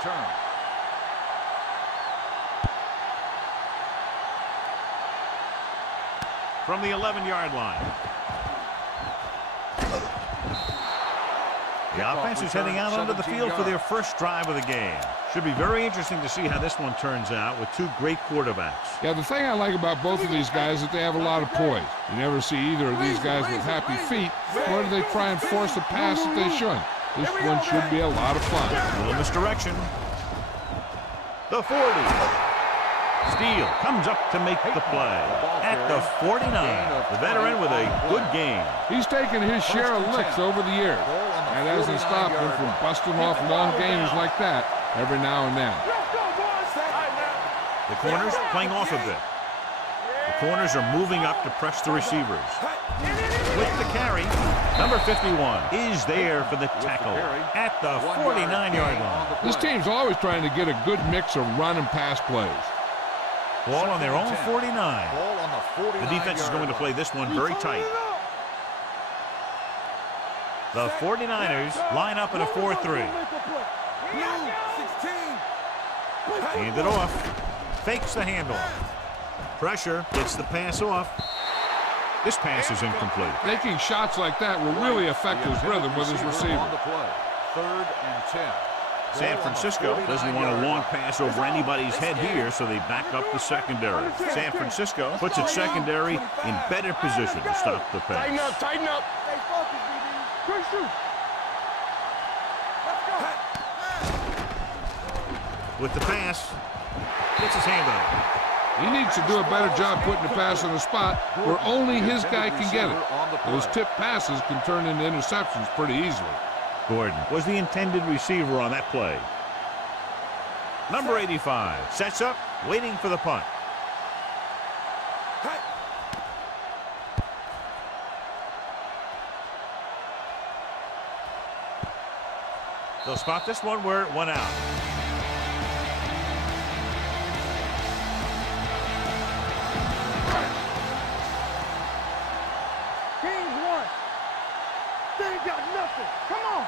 return. From the 11-yard line. The offense is heading out onto the field for their first drive of the game. Should be very interesting to see how this one turns out with two great quarterbacks. Yeah, the thing I like about both of these guys is that they have a lot of poise. You never see either of these guys with happy feet, nor do they try and force a pass that they shouldn't. This one should be a lot of fun. A little misdirection. The 40. Steele comes up to make the play. At the 49, the veteran with a good game. He's taken his share of licks over the years. That hasn't stopped him from busting off long games like that every now and then. The corners playing off a bit. The corners are moving up to press the receivers. With the carry, number 51 is there for the tackle at the 49-yard line. This team's always trying to get a good mix of run and pass plays. Ball on their own 49. The defense is going to play this one very tight. The 49ers line up in a 4-3. Hand it off. Fakes the handoff. Pressure gets the pass off. This pass is incomplete. Taking shots like that will really affect his rhythm with his receiver. 3rd and 10. San Francisco doesn't want a long pass over anybody's head here, so they back up the secondary. San Francisco puts its secondary in better position to stop the pass. Tighten up, tighten up. With the pass, gets his hand on it. He needs to do a better job putting the pass in a spot where only his guy can get it. Those tip passes can turn into interceptions pretty easily. Gordon was the intended receiver on that play. Number 85 sets up, waiting for the punt. They'll spot this one where it went out. Kings won. They ain't got nothing. Come on.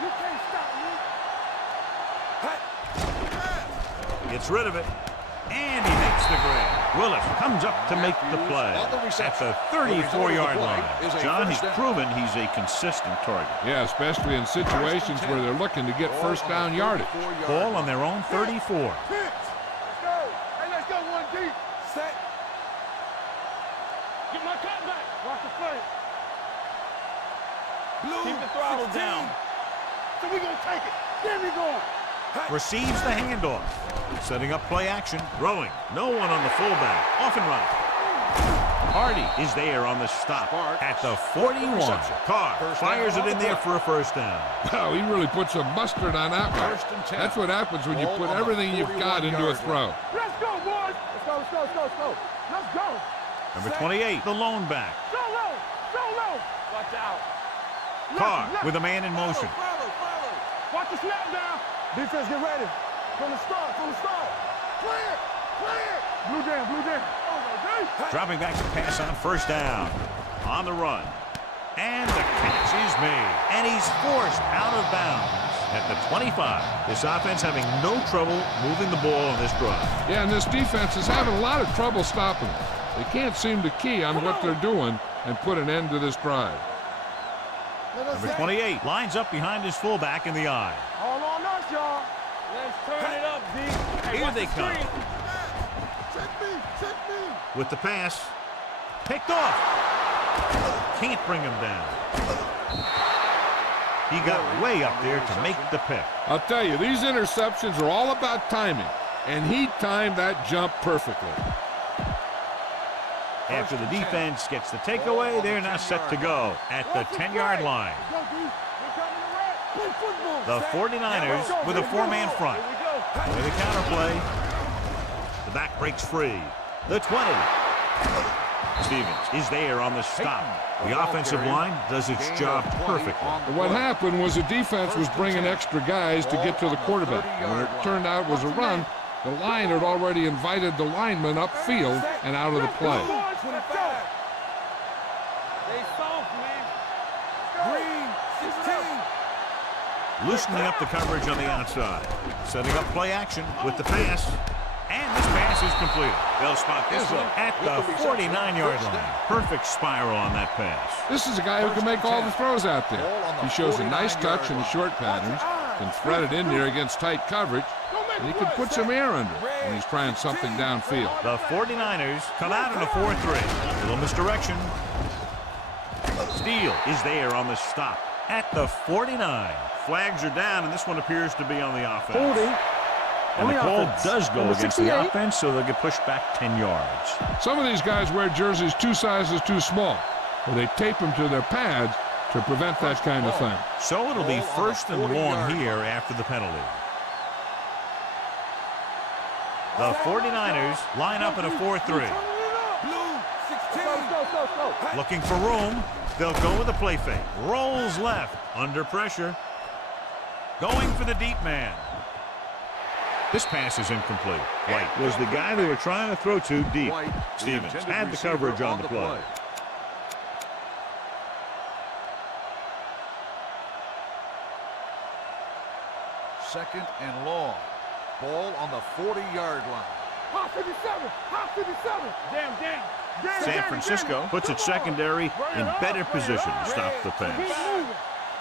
You can't stop me. Gets rid of it, and he makes the grab. Willis comes up to make the play at the 34-yard line. John, he's proven he's a consistent target. Yeah, especially in situations where they're looking to get first down yardage. Ball on their own 34. Let's go. Hey, let's go one deep. Set. Get my cut back. Watch the play. Keep the throttle down. So we're going to take it. There we go. Receives the handoff. Setting up play action. Throwing. No one on the fullback. Off and running. Hardy is there on the stop at the 41. Carr fires it in there for a first down. Oh, he really put some mustard on that one. That's what happens when you put everything you've got into a throw. Let's go, boys. Let's go, let's go, let's go, let's go. Let's go. Number 28, the lone back. Go low. Go low. Watch out. Carr with a man in motion. Watch the snap down. Defense, get ready. From the start, from the start. Play it, play it. Blue down, blue down. Dropping back to pass on first down. On the run. And the catch is made. And he's forced out of bounds at the 25. This offense having no trouble moving the ball on this drive. Yeah, and this defense is having a lot of trouble stopping them. They can't seem to key on what they're doing and put an end to this drive. Number 28 lines up behind his fullback in the eye. All on us, y'all. Let's turn it up, D. Hey, here they come. Check me, check me. With the pass. Picked off. Can't bring him down. He got way up there to make the pick. I'll tell you, these interceptions are all about timing, and he timed that jump perfectly. After the defense gets the takeaway, they're now set to go at the 10-yard line. The 49ers with a four-man front. With a counterplay. The back breaks free. The 20. Stevens is there on the stop. The offensive line does its job perfectly. What happened was the defense was bringing extra guys to get to the quarterback. When it turned out it was a run, the line had already invited the lineman upfield and out of the play. loosening up the coverage on the outside. Setting up play action with the pass. And this pass is completed. They'll spot this one at the 49-yard line. Perfect spiral on that pass. This is a guy who can make all the throws out there. He shows a nice touch in the short patterns, can thread it in there against tight coverage, and he can put some air under it when he's trying something downfield. The 49ers come out in a 4-3. Little misdirection. Steele is there on the stop at the 49. Flags are down, and this one appears to be on the offense. Holding. And the call does go against the offense, so they'll get pushed back 10 yards. Some of these guys wear jerseys 2 sizes too small, or they tape them to their pads to prevent that kind of thing. So it'll be 1st and long here after the penalty. The 49ers line up in a 4-3. Looking for room. They'll go with a play fake. Rolls left. Under pressure. Going for the deep man. This pass is incomplete. White was the guy they were trying to throw to deep. Stevens had the coverage on the play. Second and long. Ball on the 40-yard line. Hot 57. Hot 57. Damn. San Francisco puts its secondary in better position to stop the pass.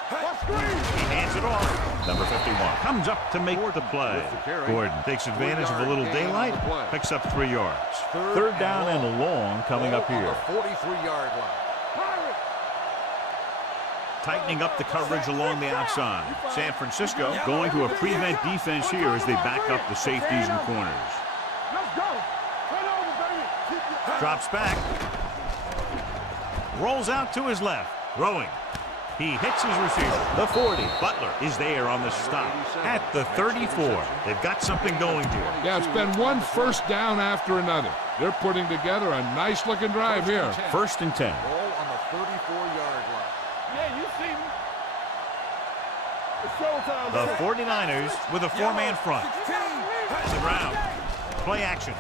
He hands it off. Number 51 comes up to make the play. Gordon takes advantage of a little daylight, picks up 3 yards. Third down and long coming up here. 43-yard line. Tightening up the coverage along the outside. San Francisco going to a prevent defense here as they back up the safeties and corners. Drops back. Rolls out to his left. Throwing. He hits his receiver. The 40. Butler is there on the stop at the 34. They've got something going here. Yeah, it's been one first down after another. They're putting together a nice-looking drive here. 1st and 10. Ball on the 34-yard line. Yeah, you see me. It's showtime. The 49ers with a 4-man front. On the ground. Play action.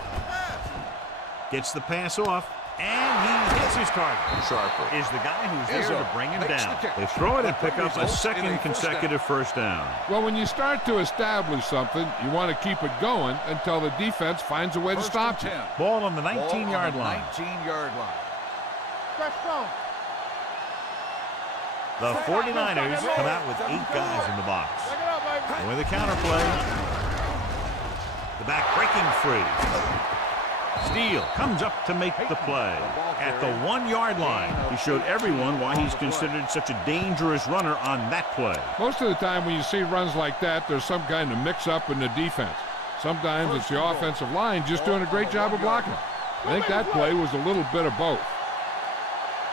Gets the pass off, and he hits his target. Sharper is the guy who's there to bring him down. They throw it and pick up a second consecutive first down. Well, when you start to establish something, you want to keep it going until the defense finds a way to stop you. Ball on the 19-yard line. 19-yard line. The 49ers come out with 8 guys in the box. And with a counter play, the back breaking free. Steele comes up to make the play at the 1-yard line. He showed everyone why he's considered such a dangerous runner on that play. Most of the time when you see runs like that, there's some kind of mix-up in the defense. Sometimes it's the offensive line just doing a great job of blocking. I think that play was a little bit of both.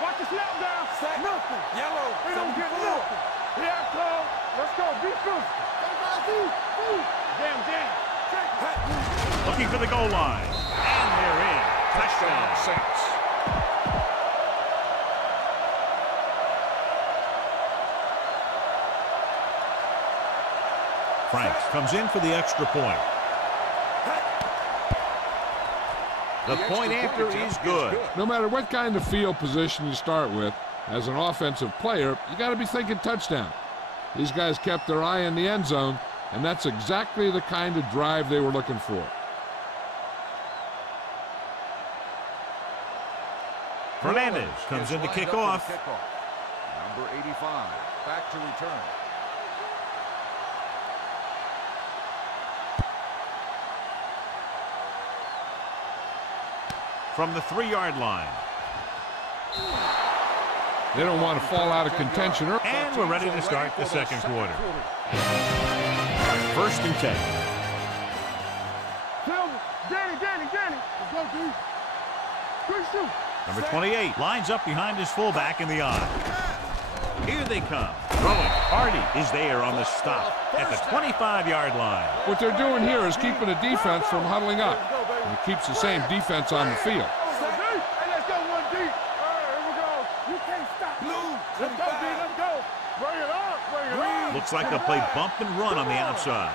Watch the snap down. Nothing. Yellow. They don't get nothing. Yeah, Cole. Let's go. Defense. Damn. Looking for the goal line. And they're in. Touchdown, Saints. Franks comes in for the extra point. The point after is good. No matter what kind of field position you start with, as an offensive player, you got to be thinking touchdown. These guys kept their eye on the end zone, and that's exactly the kind of drive they were looking for. Fernandez comes in to kick off. Number 85, back to return. From the 3-yard line. They don't want to fall out of contention. And we're ready to start the second quarter. 1st and 10. Danny. Let's go, dude. Good shoot. Number 28 lines up behind his fullback in the eye. Here they come. Throwing. Hardy is there on the stop at the 25-yard line. What they're doing here is keeping the defense from huddling up. And it keeps the same defense on the field. Hey, let's go one deep. All right, here we go. You can't stop. Let's go, D. Let's go. Bring it on. Looks like they'll play bump and run on the outside.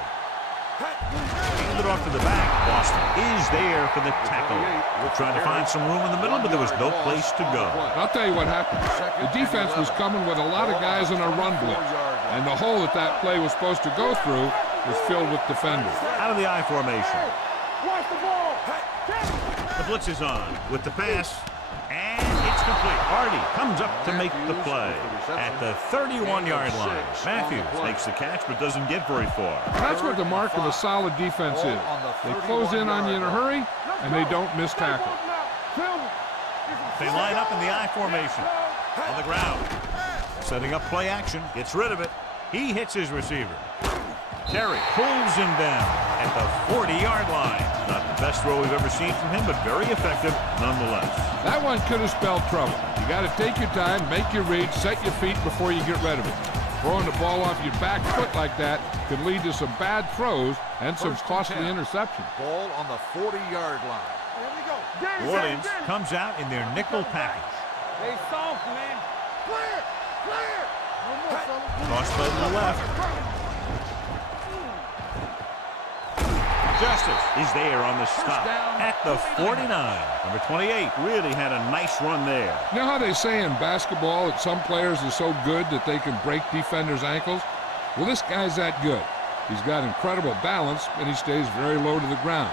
Hand it off to the back. Boston is there for the tackle. Trying to find some room in the middle, but there was no place to go. I'll tell you what happened. The defense was coming with a lot of guys in a run blitz. And the hole that play was supposed to go through was filled with defenders. Out of the I formation. Watch the ball. The blitz is on with the pass. And it's complete. Hardy comes up to make the play at the 31-yard line. Matthews makes the catch but doesn't get very far. That's what the mark of a solid defense is. They close in on you in a hurry, and they don't miss tackle. They line up in the I formation. On the ground. Setting up play action. Gets rid of it. He hits his receiver. Terry pulls him down at the 40-yard line. Not the best throw we've ever seen from him, but very effective nonetheless. That one could have spelled trouble. You got to take your time, make your read, set your feet before you get rid of it. Throwing the ball off your back foot like that could lead to some bad throws and some costly interceptions. Ball on the 40-yard line. New Orleans comes out in their nickel package. They soft, man. Clear! Clear! Cross play to the left. Justice is there on the stop at the 49. Number 28 really had a nice run there. You know how they say in basketball that some players are so good that they can break defenders' ankles? Well, this guy's that good. He's got incredible balance, and he stays very low to the ground.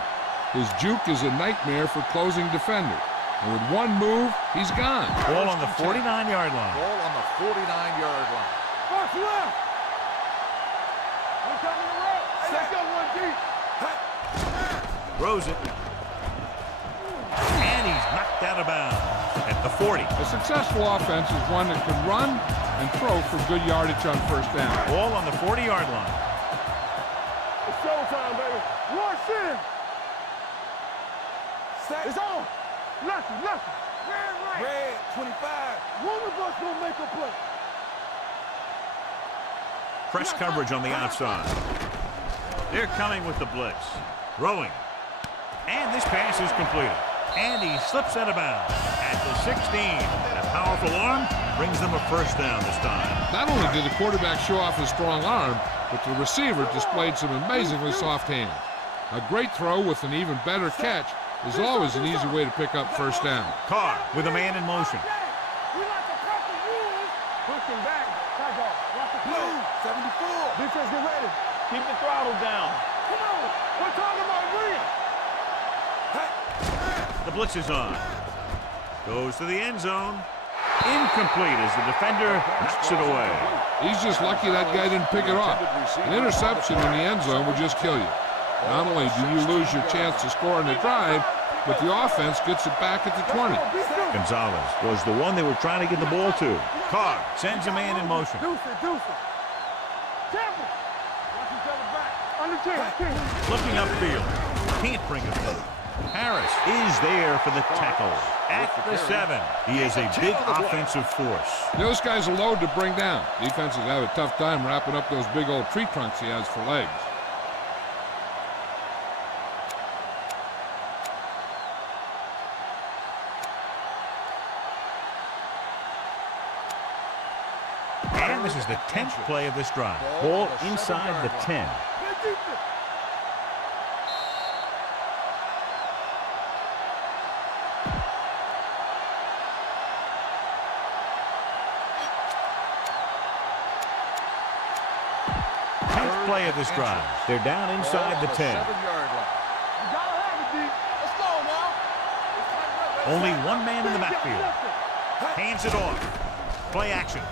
His juke is a nightmare for closing defenders. And with one move, he's gone. Ball on the 49-yard line. Ball on the 49-yard line. Watch left. One coming around. Second one deep. Throws it. And he's knocked out of bounds at the 40. A successful offense is one that can run and throw for good yardage on first down. Ball on the 40-yard line. It's showtime, baby. Rush in. It's on. Nothing. Red, 25. One of us gonna make a play. Press coverage on the outside. They're coming with the blitz. Throwing. And this pass is completed. And he slips out of bounds at the 16. A powerful arm brings them a first down this time. Not only did the quarterback show off his strong arm, but the receiver displayed some amazingly soft hands. A great throw with an even better catch is always an easy way to pick up first down. Carr with a man in motion. Pushing back. Watch the play. 74. Defense, get ready. Keep the throttle down. Come on. We're talking about real. The blitz is on. Goes to the end zone. Incomplete as the defender knocks it away. He's just lucky that guy didn't pick it off. An interception in the end zone would just kill you. Not only do you lose your chance to score in the drive, but the offense gets it back at the 20. Gonzalez was the one they were trying to get the ball to. Carr sends a man in motion. Deuce it. Careful. Watch each other back. On the 10. Looking upfield. Can't bring it through. Harris is there for the tackle at the 7. He is a big offensive force. Those guys are load to bring down. Defenses have a tough time wrapping up those big old tree trunks he has for legs. And this is the 10th play of this drive. Ball inside the 10. Play of this drive. They're down inside the 10. Only one man in the backfield. Hands it off. Play action.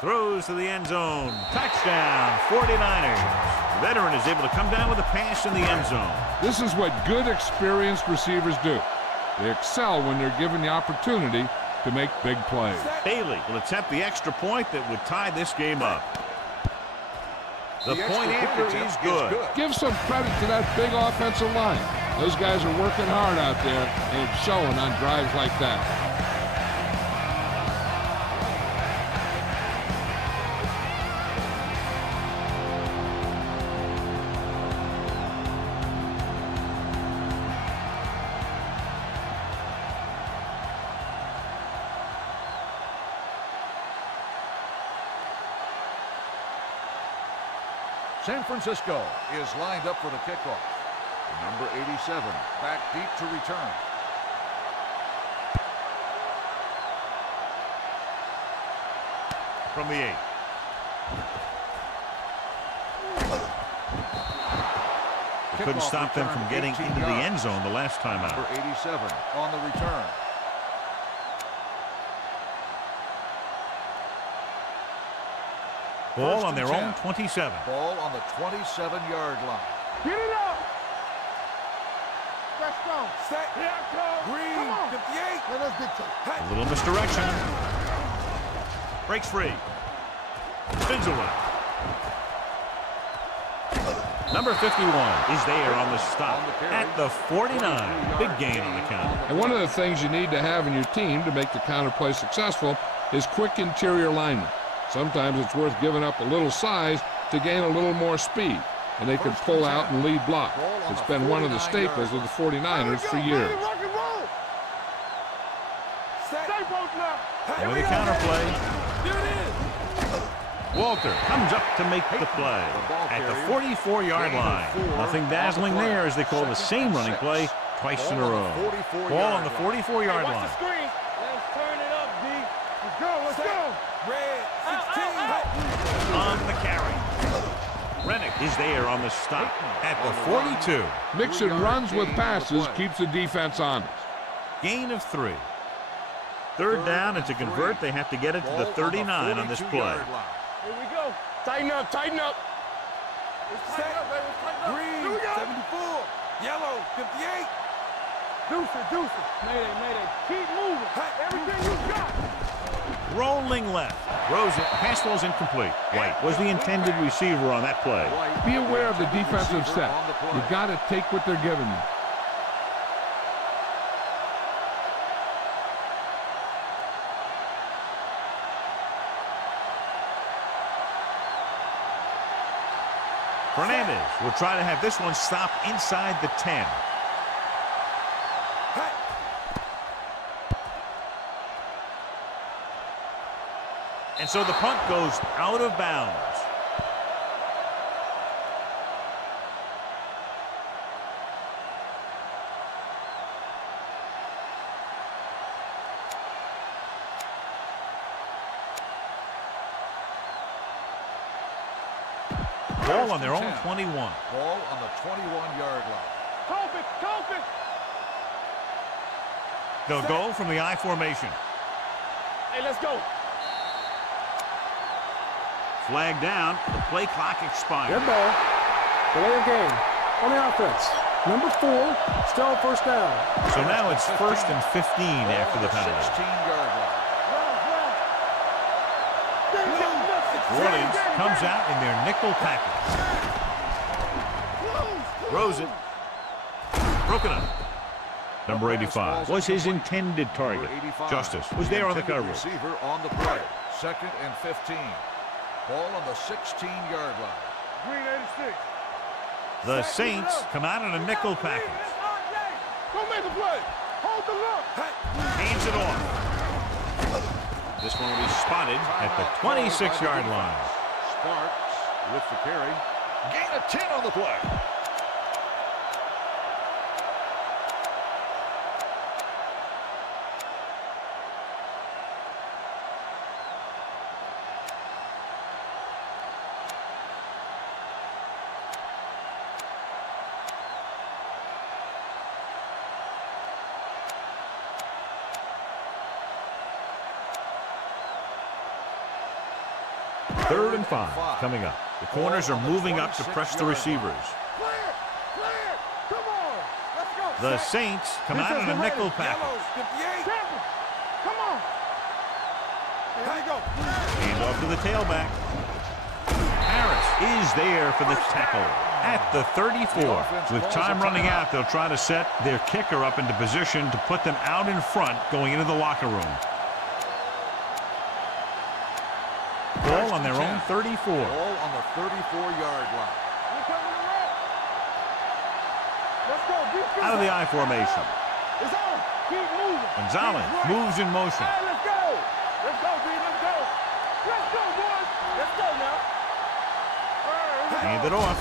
Throws to the end zone. Touchdown, 49ers. Veteran is able to come down with a pass in the end zone. This is what good, experienced receivers do. They excel when they're given the opportunity to make big plays. Bailey will attempt the extra point that would tie this game up. The point after is good. Give some credit to that big offensive line. Those guys are working hard out there, and it's showing on drives like that. San Francisco is lined up for the kickoff. Number 87 back deep to return. From the 8. They couldn't stop them from getting into the end zone the last time out. Number 87 on the return. Ball on their own 27. Ball on the 27-yard line. Get it up. Let's go. Set. Here I come. Green. 58. Let us dictate. A little misdirection. Breaks free. Spins away. Number 51 is there on the stop at the 49. Big gain on the count. And one of the things you need to have in your team to make the counter play successful is quick interior linemen. Sometimes it's worth giving up a little size to gain a little more speed, and they can pull out and lead block. It's been one of the staples of the 49ers for years. And with a counter play, Walter comes up to make the play at the 44-yard line. Nothing dazzling there as they call the same running play twice in a row. Ball on the 44-yard line. Let's turn it up, D. Let's go, let's go. Red, 16. On the carry. Rennick is there on the stop at the 42. Mixing runs with passes keeps the defense honest. Gain of 3. Third down, and to convert, they have to get it to the 39 on this play. Here we go. Tighten up, tighten up. Set. Green, 74. Yellow, 58. Deuce it, deuce it. Mayday, mayday. Keep moving. Everything you got. Rolling left. Throws it. Pass ball's incomplete. White was the intended receiver on that play. Be aware of the defensive set. You got to take what they're giving you. Fernandez will try to have this one stop inside the 10. And so the punt goes out of bounds. Ball on their own 21. Ball on the 21-yard line. Cope it. They'll go from the I formation. Hey, let's go. Flag down. The play clock expired. Good ball. Delay of game on the offense. Number 4, still first down. So now it's 1st and 15 after the penalty. 16-yard line. New Orleans comes out in their nickel package. Throws it. Broken up. Number 85 was his intended target. Justice was there on the coverage. Receiver on the play. 2nd and 15. Ball on the 16-yard line. Green 86. The Saints come out in a nickel package. Go make the play. Hold the look. Hands it off. This one will be spotted at the 26-yard line. Sparks with the carry. Gain of 10 on the play. Third and 5 coming up. The corners are moving up to press the receivers. Clear. Come on. Let's go. The Saints come out in a nickel package. Come on. Here we go. Hand off to the tailback. Harris is there for the tackle at the 34. With time running out, they'll try to set their kicker up into position to put them out in front going into the locker room. Ball on their own 34. Ball on the 34-yard line. Let's go. Out of the I formation. It's on. Keep moving. Gonzalez moves in motion. Hey, let's go. Let's go, B. Let's go. Let's go, boys. Let's go now. Hand it off.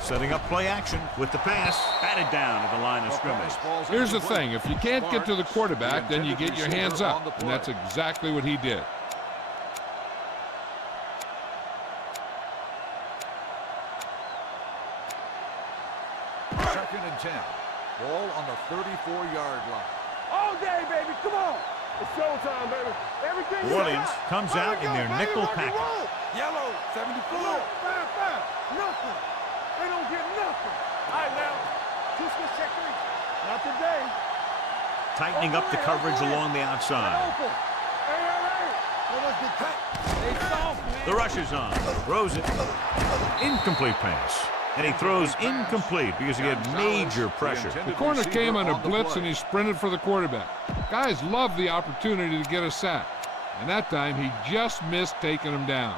Setting up play action with the pass. Batted down at the line of scrimmage. Here's the thing. If you can't get to the quarterback, then you get your hands up. And that's exactly what he did. Second and 10. Ball on the 34-yard line. All day, baby. Come on. It's showtime, baby. Everything. New Orleans comes out in their nickel package. Yellow, 74. Fast. Nothing. They don't get nothing. All right, now. Two-switch check three. Not today. Tightening up the coverage along the outside. The rush is on. Throws it. Incomplete pass. And he throws incomplete because he had major pressure. The corner came on a blitz and he sprinted for the quarterback. Guys love the opportunity to get a sack. And that time he just missed taking him down.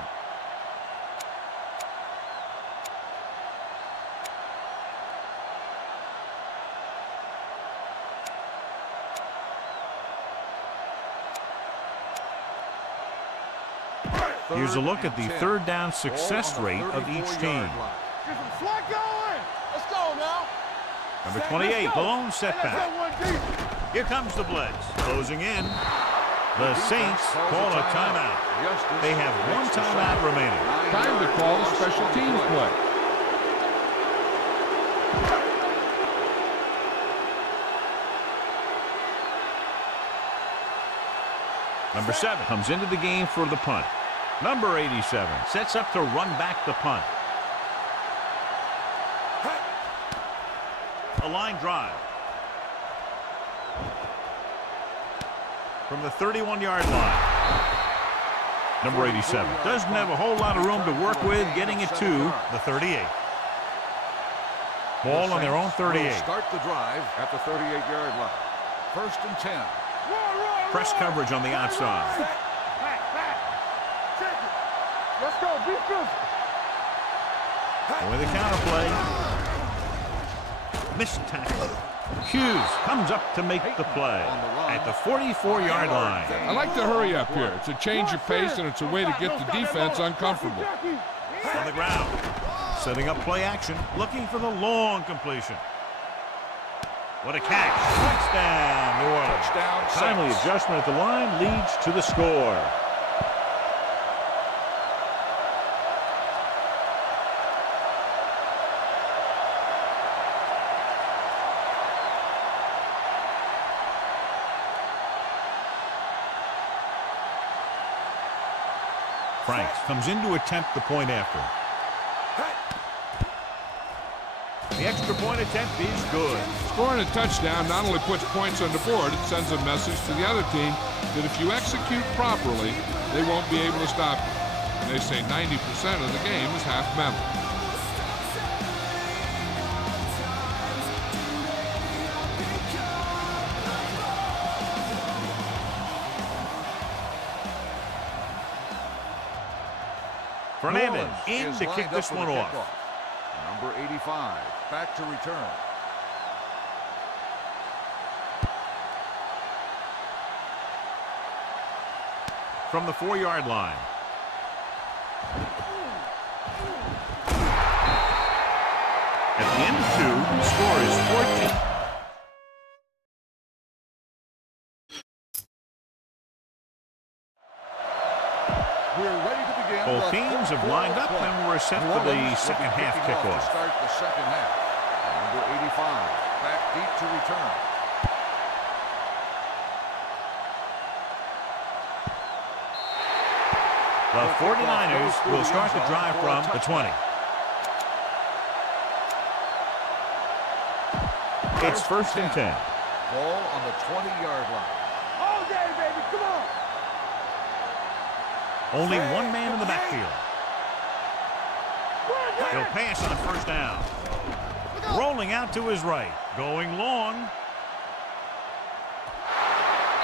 Here's a look at the third down success rate of each team. Let's go now. Number 28, the lone setback. Here comes the blitz. Closing in. The Saints call a timeout. They have one timeout remaining. Time to call a special teams play. Number 7 comes into the game for the punt. Number 87 sets up to run back the punt. A line drive. From the 31-yard line. Number 87 doesn't have a whole lot of room to work with, getting it to the 38. Ball on their own 38. Start the drive at the 38-yard line. First and 10. Press coverage on the outside. Let's go. Be good. With a counter play. Missed tackle. Hughes comes up to make the play at the 44-yard line. I like to hurry up here. It's a change of pace and it's a way to get the defense uncomfortable. On the ground. Setting up play action. Looking for the long completion. What a catch. Touchdown, New Orleans. Touchdown. Timely adjustment at the line leads to the score. Franks comes in to attempt the point after. The extra point attempt is good. Scoring a touchdown not only puts points on the board, it sends a message to the other team that if you execute properly, they won't be able to stop you. And they say 90% of the game is half mental. Fernandez in to kick this one off. Number 85, back to return. From the 4-yard line. At the end of 2, the score is 14. Both teams have lined up and we're set for the second half kickoff. Start the second half. Number 85, back deep to return. The 49ers will start the drive from the 20. It's first and 10. Ball on the 20-yard line. All day, baby. Come on. Only one man in the backfield. He'll pass on first down. Rolling out to his right. Going long.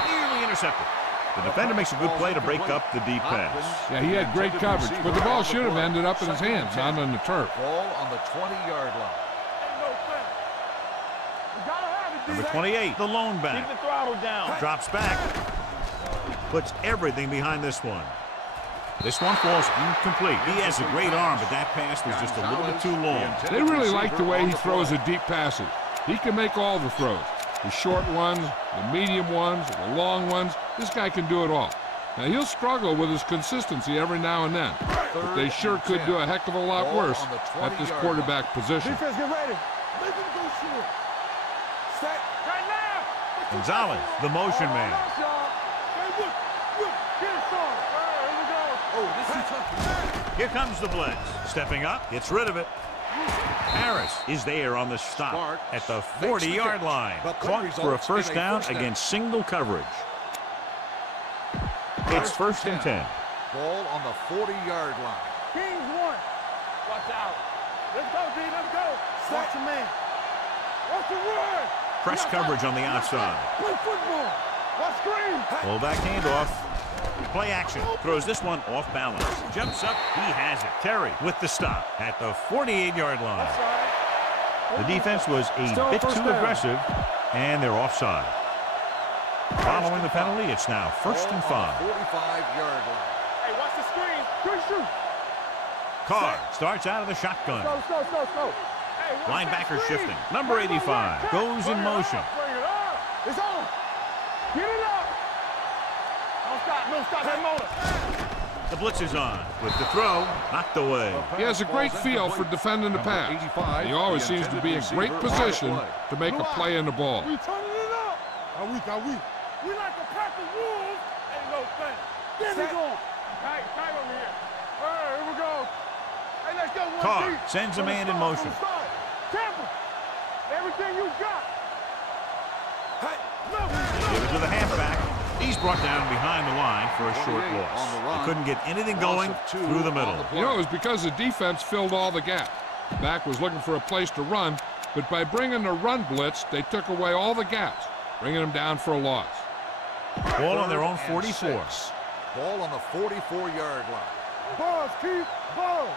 Nearly intercepted. The defender makes a good play to break up the deep pass. Yeah, he had great coverage, but the ball should have ended up in his hands, not on the turf. Ball on the 20-yard line. Number 28, the lone back. Keep the throttle down. Drops back. Puts everything behind this one. This one falls incomplete. He has a great arm, but that pass was just a little bit too long. They really like the way he throws the deep passes. He can make all the throws. The short ones, the medium ones, the long ones. This guy can do it all. Now, he'll struggle with his consistency every now and then. but they sure could do a heck of a lot worse at this quarterback position. Defense, get ready. Make them go short. Set. Right now. Gonzalez, the motion man. Here comes the blitz. Stepping up, gets rid of it. Harris is there on the stop at the 40-yard line. Caught for a first down against single coverage. It's 1st and 10. Ball on the 40-yard line. Kings one. Watch out. Let's go, D. Let's go. Watch your man. Watch the run. Press coverage on the outside. Play football. Watch screen. Fullback handoff. Play action. Throws this one off balance. Jumps up. He has it. Terry with the stop at the 48-yard line. The defense was a bit too aggressive, and they're offside. Following the penalty, it's now 1st and 5. 45-yard line. Hey, watch the screen. Good shoot. Carr starts out of the shotgun. Go. Hey, Linebacker shifting. Number 85 goes in motion. Bring it up. It's on. Get it up. Don't stop that motor. The blitz is on with the throw, knocked away. He has a great feel for defending the pass. He always seems to be in great position to make a play in the ball. We turning it up. Are we? We like to pack the wolves. Ain't no thing. There we go. Tight over here. All right, here we go. Hey, let's go. Carr sends a man in motion. Tampa. Everything you got. Hey, Give it to the halfback. He's brought down behind the line for a short loss. He couldn't get anything going through the middle. You know, it was because the defense filled all the gaps. The back was looking for a place to run, but by bringing the run blitz, they took away all the gaps, bringing them down for a loss. Ball on their own 44. Ball on the 44-yard line. Balls, Keith. Balls.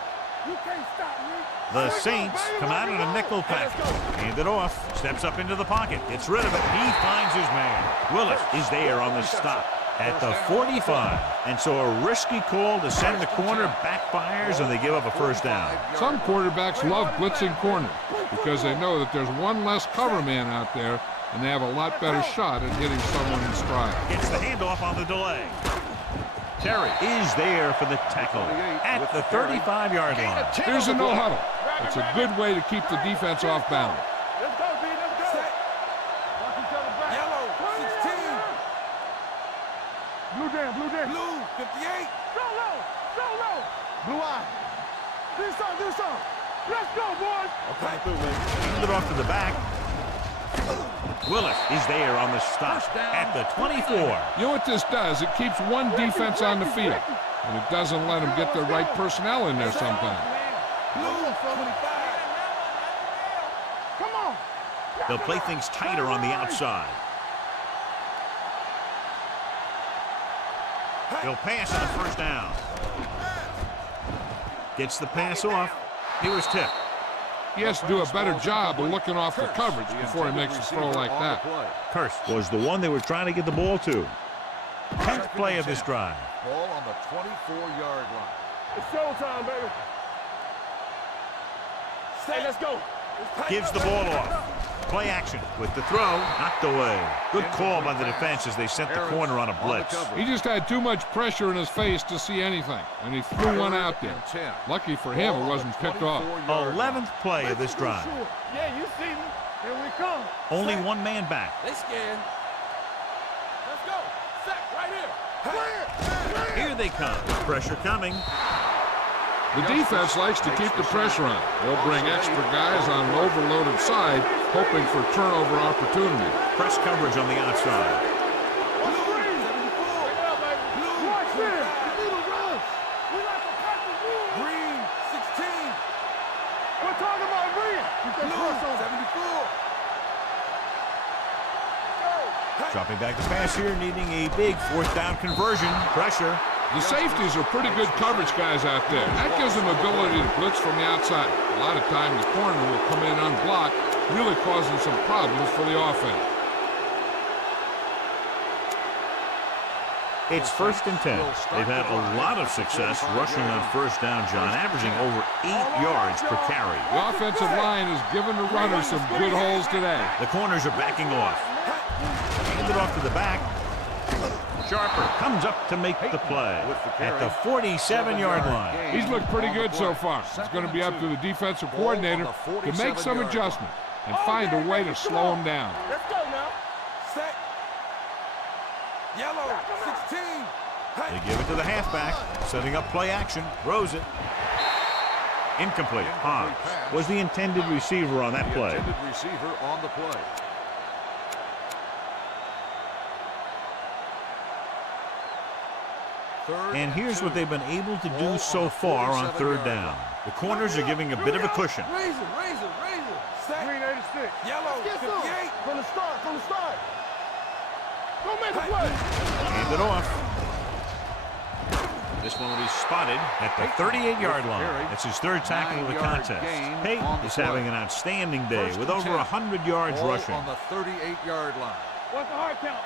You can't stop me. The Saints come out in a nickel package. Hand it off. Steps up into the pocket. Gets rid of it. He finds his man. Willis is there on the stop at the 45. And so a risky call to send the corner backfires, and they give up a first down. Some quarterbacks love blitzing corners because they know that there's one less cover man out there, and they have a lot better shot at hitting someone in stride. Gets the handoff on the delay. Terry is there for the tackle at the 35-yard line. Here's a no-huddle. It's a good way to keep the defense off balance. Let's go, D. Let's go. Watch each other back. Yellow, 16. Blue down. Blue, 58. Go low. Blue eye. Do something. Let's go, boys. Okay, through, man. Hand it off to the back. Willis is there on the stop at the 24. You know what this does? It keeps one defense on the field, and it doesn't let them get the right personnel in there sometimes. Blue, 45. Come on. They'll play things tighter on the outside. He'll pass on the first down. Gets the pass off. He was tipped. He has to do a better job of looking off the coverage before he makes a throw like that. Curse was the one they were trying to get the ball to. 10th play of this drive. Ball on the 24-yard line. It's showtime, baby. Hey, let's go. Gives the ball off. Play action with the throw, knocked away. Good call by the defense as they sent the corner on a blitz. He just had too much pressure in his face to see anything, and he threw one out there. Lucky for him, it wasn't picked off. 11th play of this drive. Yeah, you see me. Here we come. Only one man back. They scared. Let's go. Set right here. Here they come. Pressure coming. The defense likes to keep the pressure on. They'll bring extra guys on an overloaded side, hoping for turnover opportunity. Press coverage on the outside. Green, 16. We're talking about green. Blue, 74. Dropping back to pass here, needing a big fourth down conversion. Pressure. The safeties are pretty good coverage guys out there. That gives them ability to blitz from the outside. A lot of time the corner will come in unblocked, really causing some problems for the offense. It's 1st and 10. They've had a lot of success rushing on first down, John, averaging over 8 yards per carry. The offensive line has given the runners some good holes today. The corners are backing off. Hand it off to the back. Sharper comes up to make the play at the 47-yard line. He's looked pretty good so far. It's going to be up to the defensive coordinator to make some adjustments and find a way to slow him down. Let's go now. Set. Yellow, 16. They give it to the halfback, setting up play action. Throws it. Incomplete. Hobbs was the intended receiver on that play. Intended receiver on the play. And here's what they've been able to do so far on third down. The corners are giving a bit of a cushion. Raise it. Set. Green 86. Yellow, Let's get 58. from the start. Don't make a play. Hand it off. This one will be spotted at the 38-yard line. That's his third tackle of the contest. Peyton is having an outstanding day with over 100 yards rushing. On the 38-yard line. What's the hard count?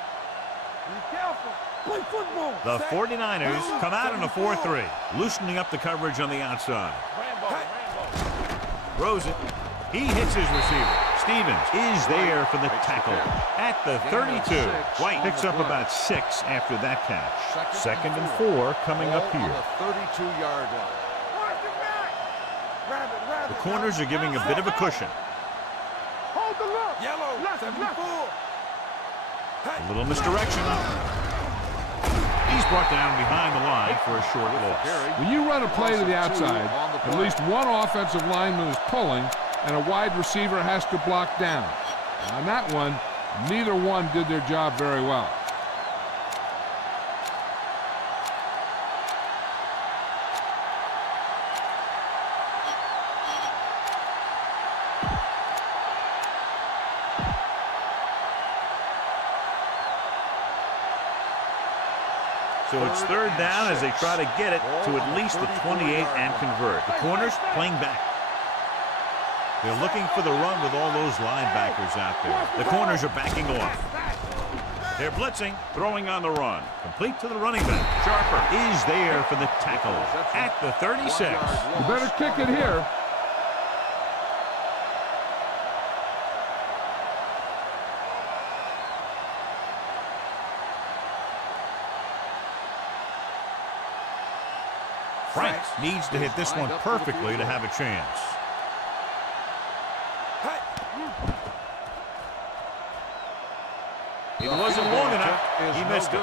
Be careful. Play football. The 49ers come out in a 4-3, loosening up the coverage on the outside. Rambo. Throws it. He hits his receiver. Stevens is there for the tackle at the 32. White picks up about 6 after that catch. Second and 4 coming up here. On the 32-yard line. The corners are giving a bit of a cushion. Hold the look. Yellow, 74. A little misdirection. He's brought down behind the line for a short loss. When you run a play to the outside, at least one offensive lineman is pulling and a wide receiver has to block down. On that one, neither one did their job very well. So it's third down as they try to get it to at least the 28 and convert. The corners playing back. They're looking for the run with all those linebackers out there. The corners are backing off. They're blitzing, throwing on the run. Complete to the running back. Sharper is there for the tackle at the 36. You better kick it here. Franks needs to hit this one perfectly to have a chance. It wasn't long enough. He missed it.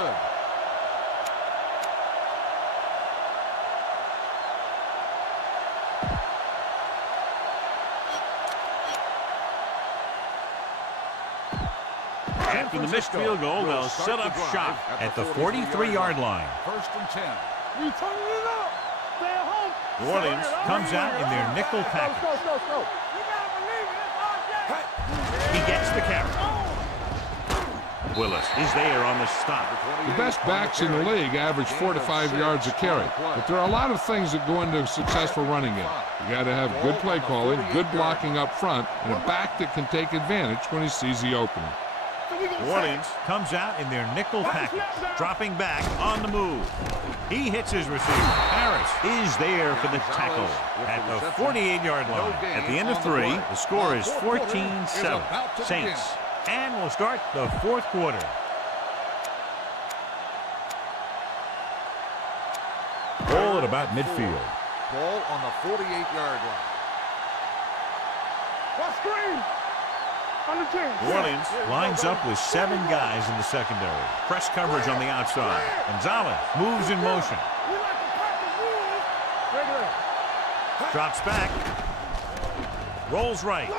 After the missed field goal, they'll set up shop at the 43-yard line. First and 10. You turning it up. Stay at home. New Orleans comes out in their nickel package. Go. You gotta believe it. It's our game. He gets the carry. Willis is there on the stop. The best backs in the league average 4 to 5 yards a carry. But there are a lot of things that go into a successful running game. You got to have good play calling, good blocking up front, and a back that can take advantage when he sees the opening. New Orleans comes out in their nickel package, dropping back on the move. He hits his receiver. Harris is there for the tackle at the 48-yard line. At the end of 3, the score is 14-7. Saints. And we'll start the fourth quarter. Ball at about midfield. Ball on the 48-yard line. What's screen? On the 10. New Orleans lines up with 7 guys in the secondary. Press coverage on the outside. Gonzalez moves in motion. We like to practice rules. Regular. Drops back. Rolls right.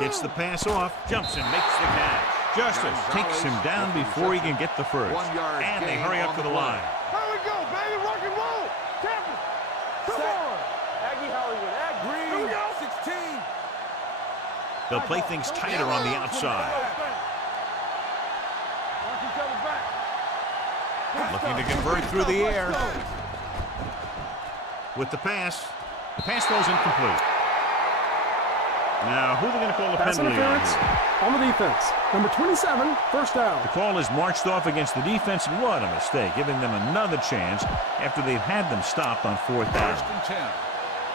Gets the pass off. Jumps and makes the catch. Justice takes him down before he can get the first. And they hurry up to the line. Here we go, baby. Rock and roll. Campbell. Come on. Aggie Hollywood. Aggie. Here we Green, go. 16. They'll play things tighter on the outside. Watch each other back. Looking to convert through the air. With the pass. The pass goes incomplete. Now, who are they going to call the Pass penalty on interference here? on the defense. Number 27, first down. The call is marched off against the defense. What a mistake, giving them another chance after they've had them stopped on fourth down. First and 10.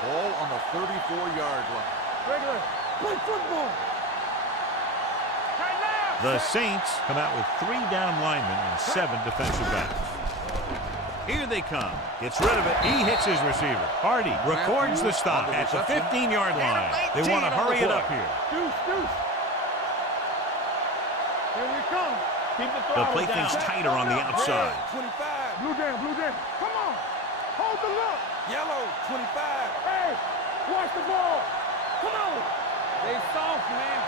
Ball on the 34-yard line. Regular. Play football. Right now. The Saints come out with 3 down linemen and 7 defensive backs. Here they come. Gets rid of it. He hits his receiver. Hardy records the stop at the 15-yard line. They want to hurry it up here. Deuce. Here we come. Keep the They'll play things tighter on the outside. 25. Blue jam. Come on. Hold the look. Yellow, 25. Hey, watch the ball. Come on. They soft, man.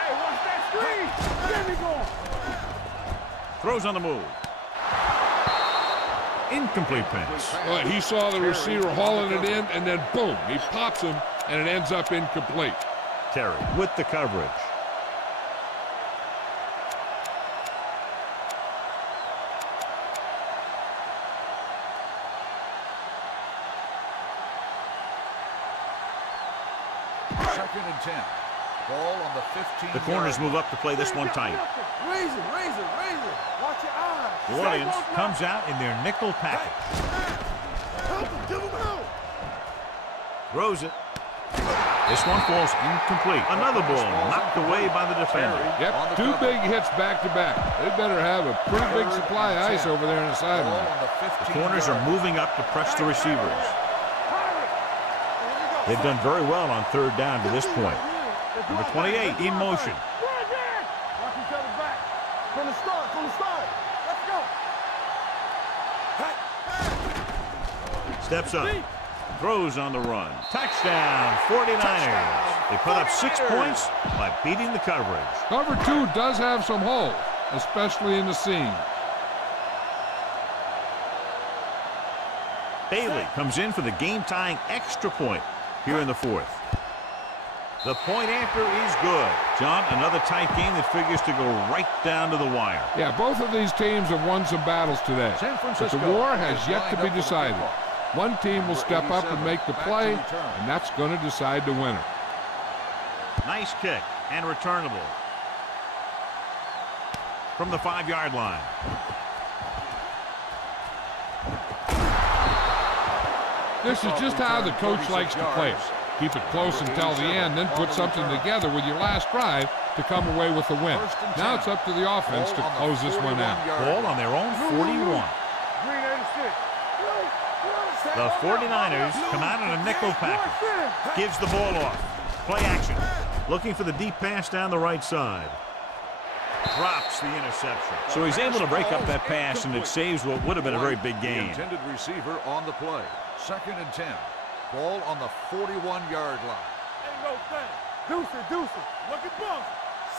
Hey, watch that screen. There we go. Throws on the move. Incomplete pass. Well, he saw the receiver hauling it in, and then boom, he pops him, and it ends up incomplete. Terry with the coverage. Second and 10. Ball on the 15. The corners move up to play this one tight. Raise it. Watch your eyes. New Orleans comes out in their nickel package. Help him, give him help. Throws it. This one falls incomplete. Another ball knocked away by the defender. Yep, 2 big hits back-to-back. They better have a pretty big supply of ice over there in the sideline. The corners are moving up to press the receivers. They've done very well on 3rd down to this point. Number 28 in motion. Watch each other back. From the start. Let's go. Steps up. Throws on the run. Touchdown, 49ers. They put up 6 points by beating the coverage. Cover 2 does have some holes, especially in the seam. Bailey comes in for the game-tying extra point here in the 4th. The point after is good. John, another tight game that figures to go right down to the wire. Yeah, both of these teams have won some battles today, but the war has yet to be decided. One team will step up and make the play, and that's going to decide the winner. Nice kick and returnable from the 5-yard line. This is just how the coach likes to play it. Keep it close until the end, then put something together with your last drive to come away with the win. Now it's up to the offense to close this one out. Ball on their own 41. The 49ers come out in a nickel package. Gives the ball off. Play action. Looking for the deep pass down the right side. Drops the interception. So he's able to break up that pass, and it saves what would have been a very big gain. The intended receiver on the play. Second and 10. Ball on the 41-yard line. Ain't no thing. Deuce. Look at bump.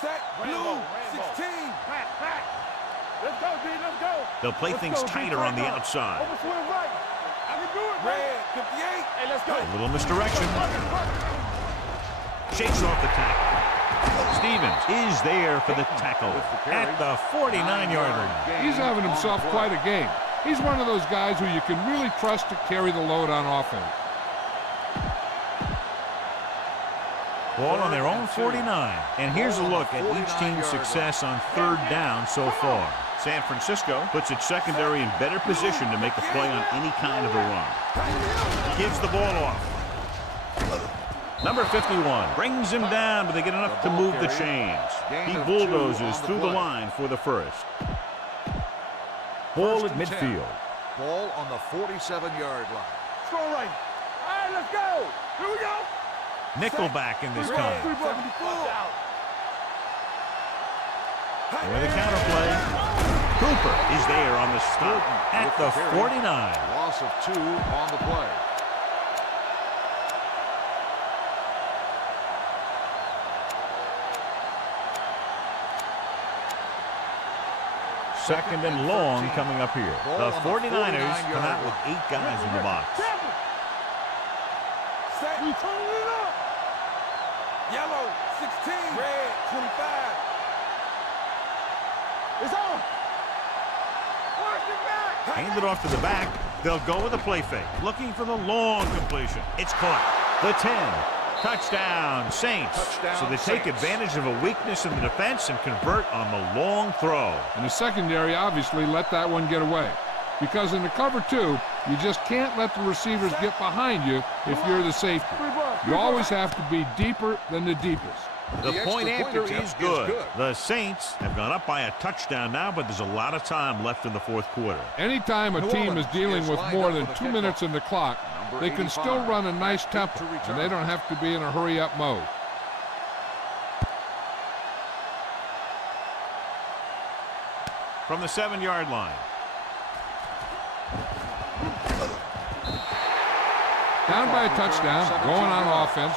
Set. Blue. 16. Pack. Let's go, D. Let's go. They'll play things tighter on the outside. Over swing right. I can do it, Red. 58. Hey, let's go. A little misdirection. Shakes off the tackle. Stevens is there for the tackle at the 49-yard line. He's having himself quite a game. He's one of those guys who you can really trust to carry the load on offense. Ball on their own 49. And here's a look at each team's success on 3rd down so far. San Francisco puts its secondary in better position to make a play on any kind of a run. Gives the ball off. Number 51 brings him down, but they get enough to move the chains. He bulldozes through the line for the first. Ball at midfield. Ball on the 47-yard line. Let's go right. All right, let's go. Here we go. Nickelback in this time. 74. With the counterplay. Cooper is there on the stop at the 49. Loss of 2 on the play. Second and long coming up here. The 49ers come out with 8 guys in the box. Set. We turning it up. Yellow. 16. Red. 25. It's on. Watch it back. Hand it off to the back. They'll go with a play fake. Looking for the long completion. It's caught. The 10. Touchdown, Saints. So they take advantage of a weakness in the defense and convert on the long throw. And the secondary obviously let that one get away. Because in the cover 2, you just can't let the receivers get behind you if you're the safety. You always have to be deeper than the deepest. The point after is good. The Saints have gone up by a touchdown now, but there's a lot of time left in the fourth quarter. Anytime a team is dealing with more than 2 minutes in the clock, they can still run a nice tempo, and they don't have to be in a hurry-up mode. From the 7-yard line. Down by a touchdown, going on offense.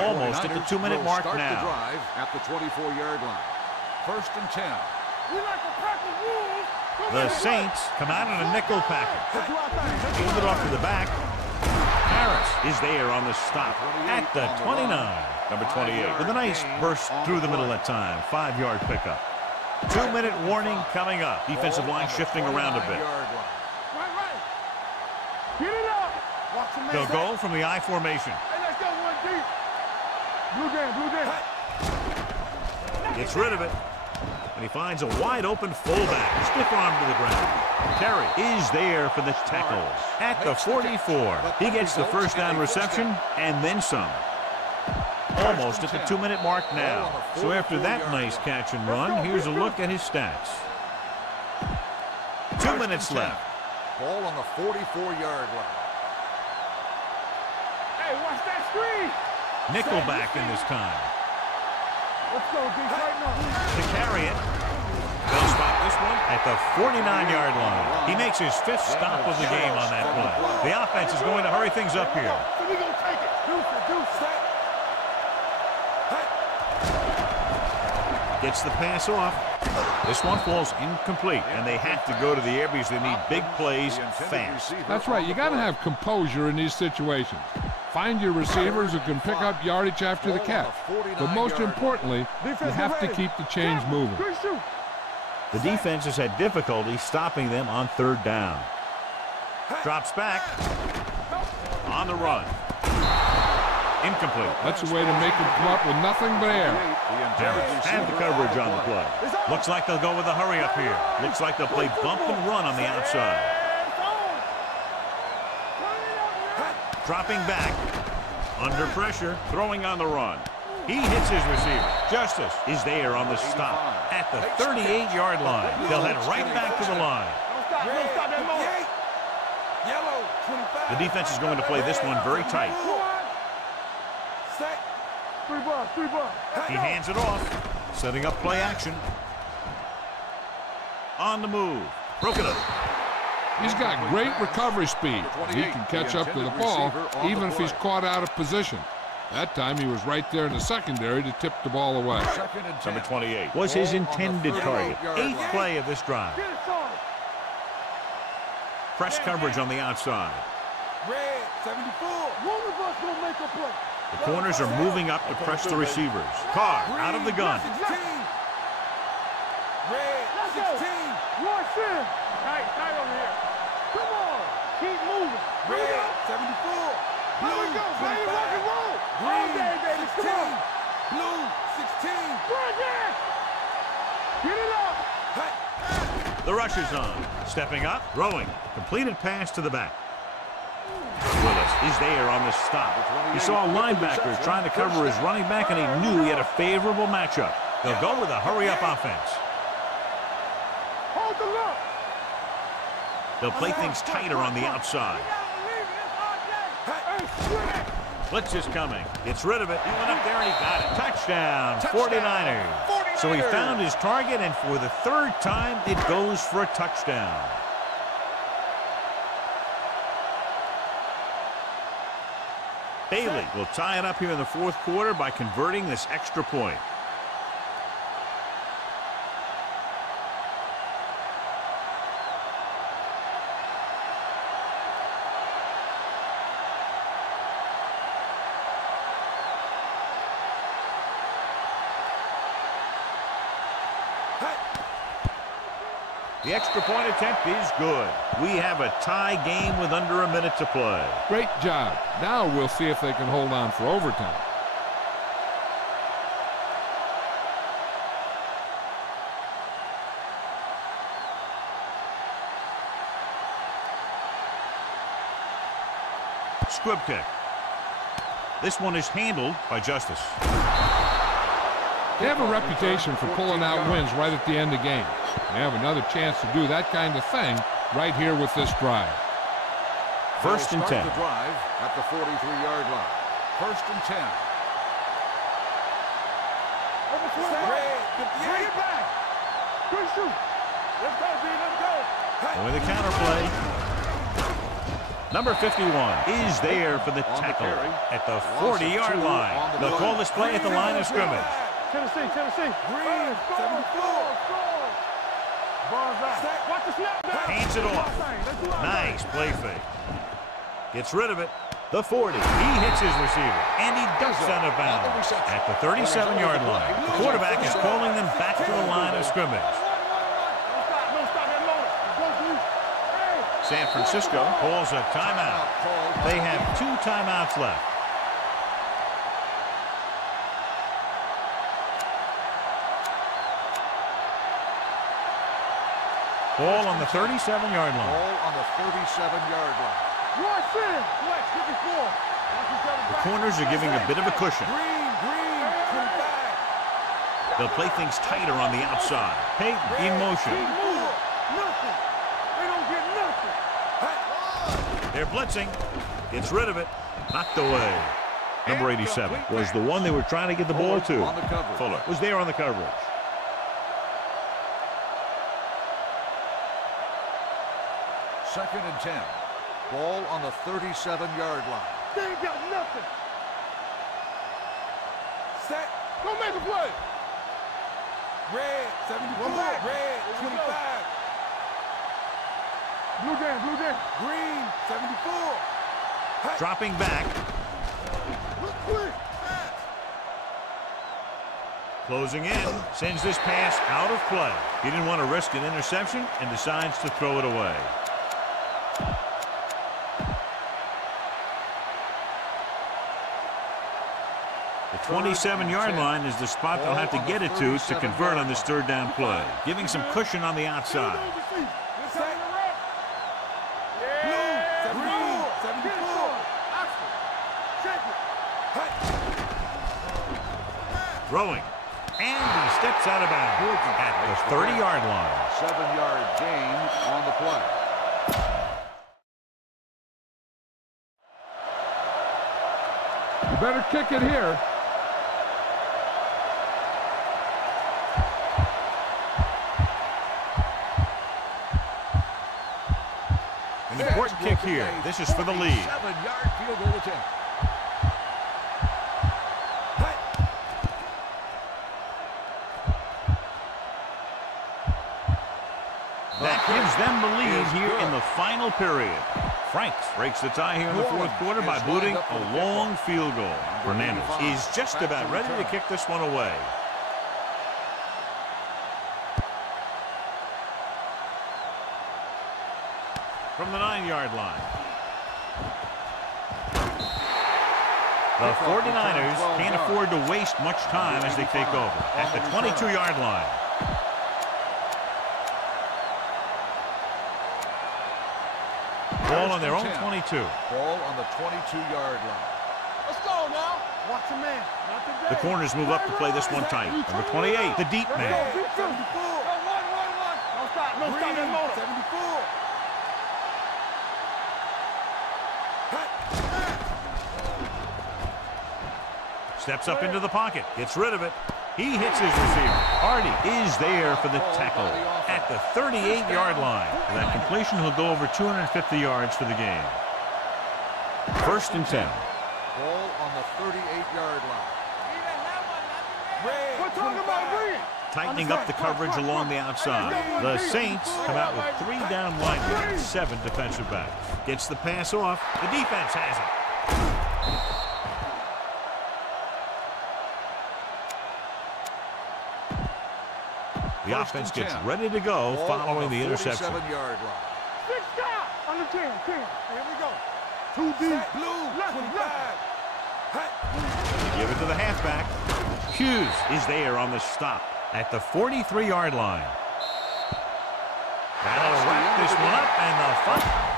Almost at the 2-minute mark start now. The drive at the 24-yard line. 1st and 10. We like to practice rules. The Saints come out in a nickel package. Hand it off to the back. Harris is there on the stop at the 29. Number 28 with a nice burst through the middle that time. 5-yard pickup. 2-minute warning coming up. Defensive line shifting around a bit. Right. Get it up. Watch him. They'll go from the I formation. Hey, let's go one deep. Blue game. Gets rid of it. And he finds a wide open fullback. Stiff arm to the ground. Terry is there for the tackle at the 44. He gets the first down reception and then some. Almost at the 2-minute mark now. So after that nice catch and run, here's a look at his stats. 2 minutes left. Ball on the 44-yard line. Hey, watch that screen. Nickelback in this time. Let's go, D. Right now. To carry it. They'll spot this one at the 49-yard line. He makes his 5th stop of the game on that play. The offense is going to hurry things up here. So we gonna take it. Deuce. Gets the pass off. This one falls incomplete, and they have to go to the air because they need big plays fast. That's right. You got to have composure in these situations. Find your receivers who can pick up yardage after the catch. But most importantly, you have to keep the chains moving. The defense has had difficulty stopping them on 3rd down. Drops back. On the run. Incomplete. That's a way to make them come up with nothing but air. Harris had the coverage on the play. Looks like they'll go with a hurry up here. Looks like they'll play bump and run on the outside. Dropping back. Under pressure. Throwing on the run. He hits his receiver. Justice is there on the stop at the 38-yard line. They'll head right back to the line. The defense is going to play this one very tight. He hands it off. Setting up play action. On the move. Broken up. He's got great recovery speed. He can catch up to the ball even if he's caught out of position. That time he was right there in the secondary to tip the ball away. Number 28 was his intended target. 8th play of this drive. Press coverage on the outside. Red, 74. One of us gonna make a play. The corners are moving up to press the receivers. Carr out of the gun. 16. Red, 16. Watch him. Tight over here. Come on. Keep moving. Red, 74. Here we go, baby. Rock and roll. All Green, day, baby. Come 16. on. Blue, 16. Right there. Get it up. The rush is on. Stepping up, throwing. Completed pass to the back. Willis is there on the stop. He saw linebackers trying to cover his running back, and he knew he had a favorable matchup. They'll go with a hurry-up offense. Hold the look. They'll play things tighter on the outside. Blitz is coming. Gets rid of it. He went up there and he got it. Touchdown, 49ers. So he found his target, and for the 3rd time, it goes for a touchdown. Bailey will tie it up here in the 4th quarter by converting this extra point. The extra point attempt is good. We have a tie game with under a minute to play. Great job. Now we'll see if they can hold on for overtime. Squib kick. This one is handled by Justice. They have a reputation for pulling out wins right at the end of games. They have another chance to do that kind of thing right here with this drive. First and 10. The drive at the 43-yard line. First and 10. Bring it back. Good shoot. Let's go, B. Let's go. With a counter play. Number 51 is there for the tackle at the 40-yard line. They'll call this play at the line of scrimmage. Tennessee. Green, 74. Barnes out. Watch the snap down. Hands it off. Nice play fake. Gets rid of it. The 40. He hits his receiver. And he ducks out of bounds at the 37-yard line. The quarterback is calling them back to the line of scrimmage. San Francisco calls a timeout. They have 2 timeouts left. Ball on the 37-yard line. Ball on the 37-yard line. The corners are giving a bit of a cushion. They'll play things tighter on the outside. Peyton in motion. They're blitzing. Gets rid of it. Knocked away. Number 87 was the one they were trying to get the ball to. Fuller was there on the coverage. Second and 10. Ball on the 37-yard line. They ain't got nothing. Set. Go make a play. Red, 74. Red, 25. Blue game. Green, 74. Dropping back. Closing in. Sends this pass out of play. He didn't want to risk an interception and decides to throw it away. The 27-yard line is the spot they'll have to get it to convert on this third down play. Giving some cushion on the outside. Throwing. And he steps out of bounds at the 30-yard line. 7-yard gain on the play. You better kick it here. An important kick here. This is for the lead. 7-yard field goal attempt. That gives them the lead here in the final period. Franks breaks the tie here in the fourth quarter by booting a long field goal. Fernandez is just about ready to kick this one away. From the 9-yard line. The 49ers can't afford to waste much time as they take over at the 22-yard line. Ball on their own 22. Ball on the 22-yard line. Let's go now. Watch a man. The corners move up to play this one tight. Number 28, the deep man. Don't stop that motor. 74. Steps up into the pocket. Gets rid of it. He hits his receiver. Hardy is there for the tackle at the 38-yard line. For that completion, he'll go over 250 yards for the game. First and 10. Ball on the 38-yard line. We're talking about green. Tightening up the coverage along the outside. The Saints come out with 3 down linemen and 7 defensive backs. Gets the pass off. The defense has it. The offense gets ready to go following the interception. 47-yard line. 6 down. Under 10. Here we go. 2 deep. Blue. 25. Give it to the halfback. Hughes is there on the stop at the 43-yard line. That'll wrap this one up, and the final.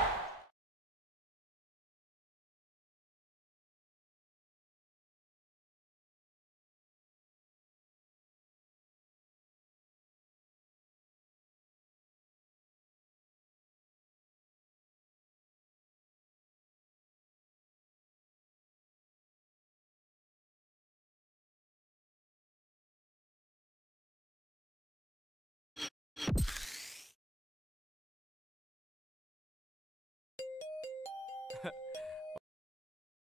it.